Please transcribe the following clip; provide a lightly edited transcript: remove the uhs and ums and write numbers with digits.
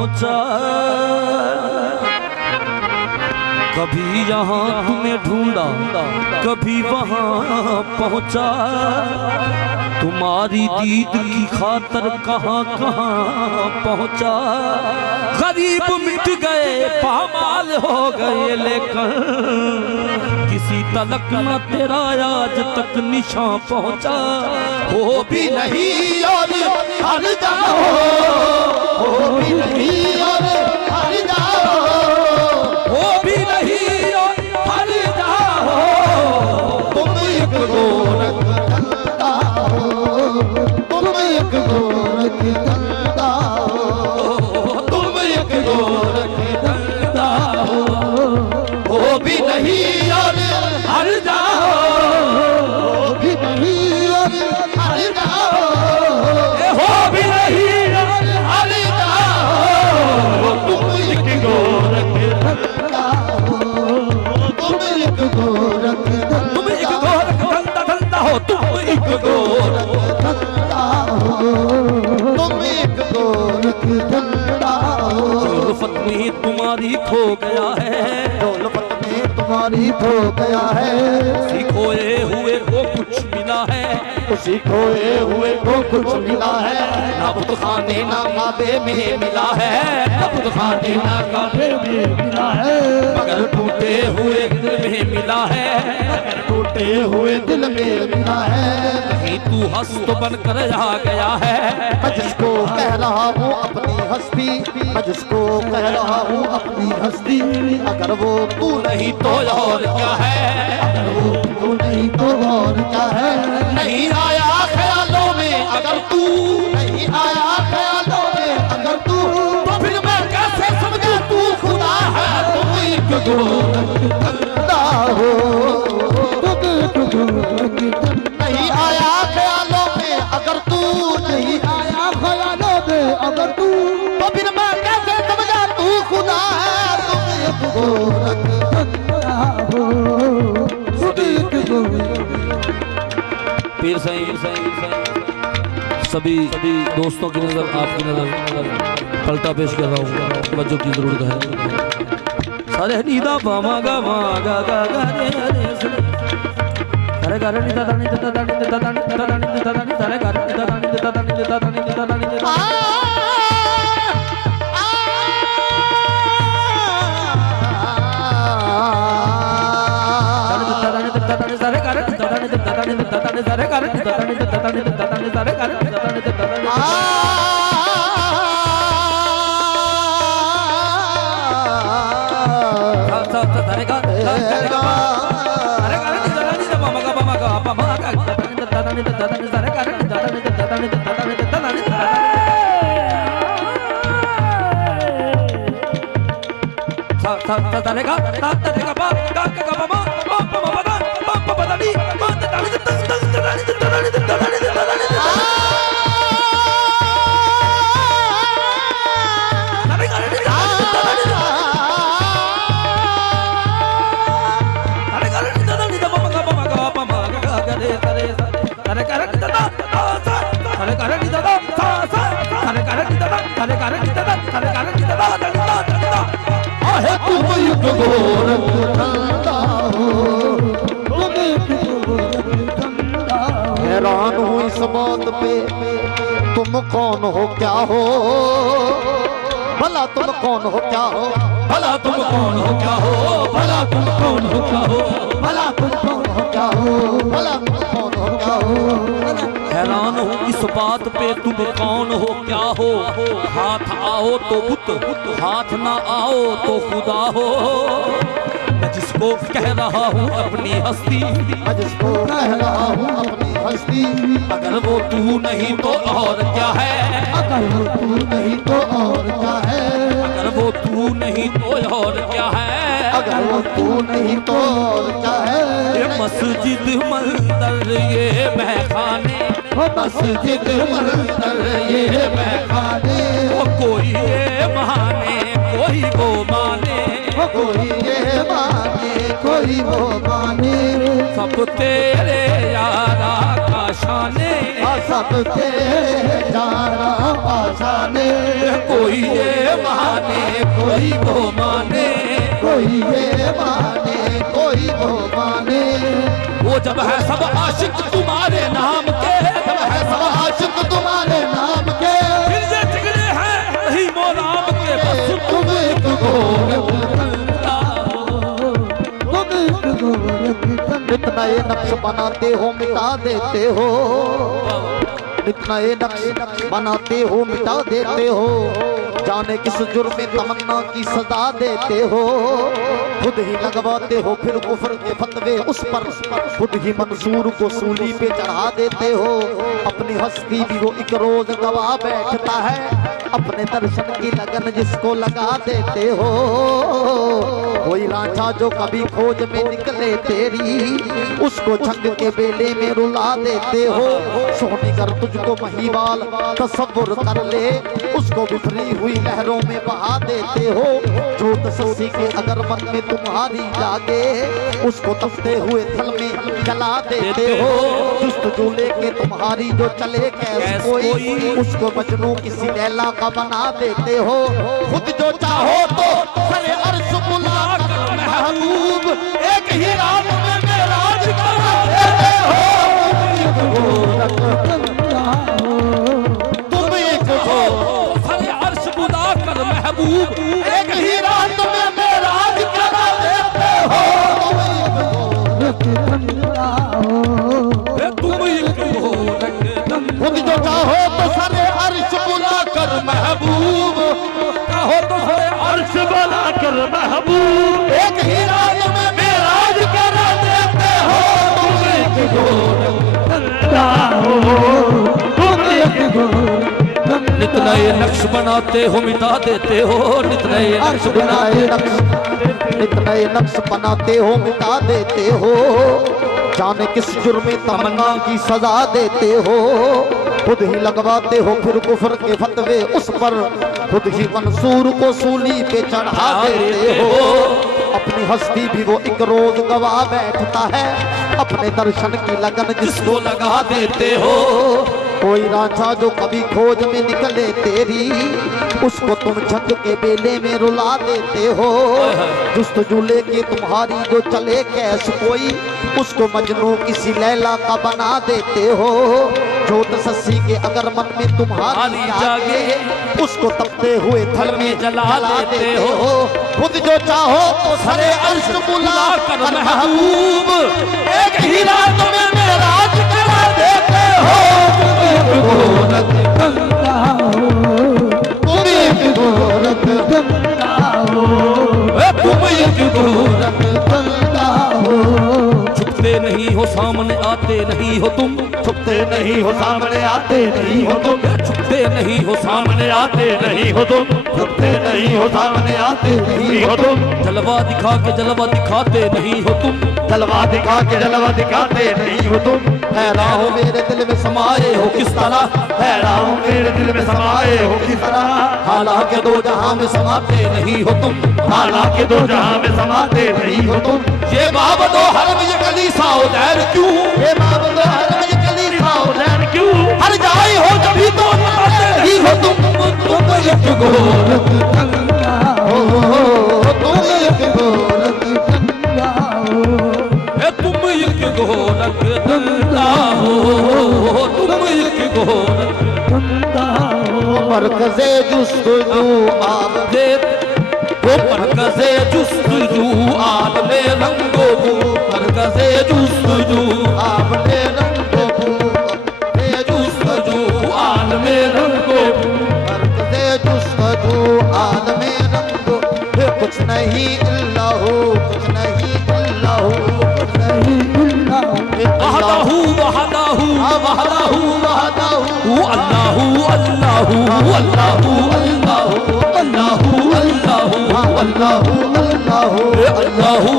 पहुंचा, कभी यहाँ तुम्हें ढूंढा कभी वहाँ पहुंचा, तुम्हारी दीद की खातर कहाँ कहाँ पहुंचा। गरीब मिट गए पामाल हो गए लेकिन किसी तलक न तेरा आज तक निशान पहुंचा। हो भी नहीं और हर जाओ, हो भी नहीं और हर जाओ, हो भी नहीं और हर जाओ। तुम एक गोरख धंधा हो, तुम एक गोरख धंधा हो, तुम एक गोरख धंधा हो भी नहीं और हर जाओ, हो भी नहीं और हर जाओ, हो भी नहीं और हर जाओ। तुम एक गोरख धंधा हो, तुम एक गोरख धंधा, तुम एक गोरख धंधा हो, तुम एक गोरख धंधा हो, तुम एक गोरख धंधा हो। उल्फत में तुम्हारी खो गया है, उल्फत में तुम्हारी खो गया है। उसी खोए हुए को कुछ मिला है, उसी खोए हुए को कुछ मिला है। ना बुत खाने ना काबे में मिला है, ना बुत खाने ना काबे में मिला है, मगर टूटे हुए दिल में मिला है, मगर टूटे हुए दिल में मिला है। कहीं तू हस्त बनकर आ गया है, मैं जिसको कह रहा हूँ अपनी हस्ती, मैं जिसको कह रहा हूँ अपनी हस्ती। अगर वो तू नहीं तो और क्या है, अगर वो तू नहीं तो और क्या है। नहीं आया ख्यालों में अगर तू, नहीं आया ख्यालों में अगर तू, तो फिर मैं कैसे समझूं तू खुदा है। तुम एक गोरख धंधा हो, तुम एक गोरख धंधा। नहीं आया ख्यालों में अगर तू, नहीं आया ख्यालों में अगर तू, तो फिर मैं कैसे समझा तू खुदा है। तुम एक गोरख धंधा हो, तुम एक गोरख। पीर सही सभी दोस्तों की नजर, आपकी नजर पलटा पेश कर रहा हूँ, तवज्जो की जरूरत है। सारे नीदा बामा गा मा गा गा गा रे रे सारे गा रे नीदा दानी नीदा दानी नीदा दानी नीदा दानी नीदा दानी सारे गा रे नीदा दानी नीदा दानी नीदा दानी नीदा दानी नीदा दानी। सारे गा रे नीदा दानी नीदा दानी नीदा दानी सारे गा रे नीदा दानी नीदा दानी नीदा दानी सारे गा रे नीदा दानी नीदा दानी। सारे गा सारे गा सारे गा नीदा दानी नीदा मामा गा मामा गा पामा गा नीदा दानी नीदा दानी सारे गा रे नीदा दानी नीदा दानी नीदा दानी नीदा दानी। सारे गा सारे गा पा गा गा पामा पामा पामा पामा पामा दानी दानी दानी दानी दानी दानी दानी। हैरान हूँ इस बात पे तुम कौन हो क्या हो, भला तुम कौन हो क्या हो, भला तुम कौन हो क्या हो, भला तुम कौन हो क्या हो, भला तुम कौन हो क्या हो, भला तुम कौन हो क्या हो। हैरान हूँ इस बात पे तुम कौन हो क्या हो। हाथ आओ तो बुत, हाथ ना आओ तो खुदा हो। मैं जिसको कह रहा हूँ अपनी हस्ती, मैं जिसको कह रहा हूँ अपनी हस्ती। अगर वो तू नहीं तो और क्या है, अगर वो तू नहीं तो और क्या है, अगर वो तू नहीं तो और क्या है, अगर वो तू नहीं तो और क्या है। ये मस्जिद मंदिर ये महखाने, मस्जिद मंदिर ये महखाने, वो कोई ये माने कोई वो माने, कोई ये माने कोई वो माने। सब तेरे यारा का पहचाने, सबके जाना पहचाने। कोई ये माने कोई वो माने, कोई ये माने कोई वो माने। वो जब है सब आशिक तुम्हारे नाम के, जब है सब आशिक तुम्हारे नाम के, फिर ये जिगरे हैं नहीं वो नाम के। बस तुम एक गोरख नित नए नक्श बनाते हो मिटा देते हो, नित नए नक्श बनाते हो मिटा देते हो। जाने किस जुर्म में तमन्ना की सजा देते हो, खुद ही लगवाते हो फिर कुफ्र के फतवे उस पर, खुद ही मंसूर को सूली पे चढ़ा देते हो। अपनी हस्ती भी वो एक रोज गवा बैठता है, अपने दर्शन की लगन जिसको लगा देते हो। कोई रांझा जो कभी खोज में निकले तेरी, उसको झंग के बेले में रुला देते हो। सोने कर तुझको महिवाल तसव्वुर कर ले, उसको बिखरी हुई लहरों में बहा देते हो। जोत सस्सी के अगर मन में तुम्हारी जागे, उसको तपते हुए थल में जला देते हो। जुस्तजू लेके तुम्हारी जो चले कैसे कोई, उसको मजनू किसी लैला का बना देते हो। खुद जो चाहो तो सरे अर्श बुला कर महबूब, एक ही रात में मेराज करा देते हो। तुम एक हो सरे अर्श बुला कर महबूब, एक ही रात में मेराज करा देते हो। तुम एक हो खुद जो चाहो तो सरे अर्श बुला कर महबूब, कहो तो सरे अर्श बुला कर महबूब, एक ही रात में मेराज करा देते हो। तुम एक नित नए नक्श बनाते हो मिटा देते हो, नित नए नक्श नित नए नक्श बनाते हो मिटा देते हो। जाने किस जुर्म में तमन्ना की सजा देते हो, खुद ही लगवाते हो फिर कुफ्र के फतवे उस पर, खुद ही मंसूर को सूली पे चढ़ा देते हो। अपनी हस्ती भी वो एक रोज गवा बैठता है, अपने दर्शन की लगन जिसको लगा देते हो। कोई रांझा जो कभी खोज में निकले तेरी, उसको तुम झंग के बेले में रुला देते हो। जुस्तजू लेके तुम्हारी जो चले कैस कोई, उसको मजनू किसी लैला का बना देते हो। जोत सस्सी के अगर मन में तुम्हारी जागे, उसको तपते हुए थल में जला देते हो। खुद जो चाहो तो सरे अर्श बुला कर महबूब, एक ही रात में मेराज करा देते हो। गोरख गंगा हो, तुम एक गोरख गंगा हो, तुम एक गोरख गंगा हो। छुपते नहीं हो सामने आते नहीं हो तुम, छुपते नहीं हो सामने आते नहीं हो तुम, छुपते नहीं हो सामने आते नहीं हो तुम, छुपते नहीं हो सामने आते नहीं हो तुम। जलवा दिखा के जलवा दिखाते नहीं हो तुम, जलवा दिखा के जलवा दिखाते नहीं हो तुम। हैरान हो मेरे दिल में समाये हो किस तरह, हैरान हो मेरे दिल में समाये हो किस तरह। हालांकि दो जहां में समाते नहीं हो तुम, हालांकि दो जहां में समाते नहीं हो तुम। ये बाब दो हरम ये कली साउदैन क्यों, ये बाब दो हरम ये कली साउदैन क्यों। हर जाए हो जभी तो बताते नहीं हो तुम। तुम एक गोरख गंगा हो, तुम एक गोरख गंगा हो, तुम एक गोरख गंगा हो, तुम एक गोरख गंगा हो। मरकज़े जुस्तजू आलमे, वो मरकज़े जुस्तजू आलमे रंगो बू, मरकज़े जुस्तजू आलमे रंगो बू, जुस्तजू आलमे रंगो बू, मरकज़े जुस्तजू आलमे रंगो। कुछ नहीं इल्ला हो, कुछ नहीं इल्ला हो, कुछ नहीं इल्ला हो। वहदाहू वहदाहू वहदाहू वहदाहू अल्लाहू अल्लाहू अल्लाहू अल्लाहू अल्लाहू अल्लाहू अल्लाहू अल्लाहू अल्लाहू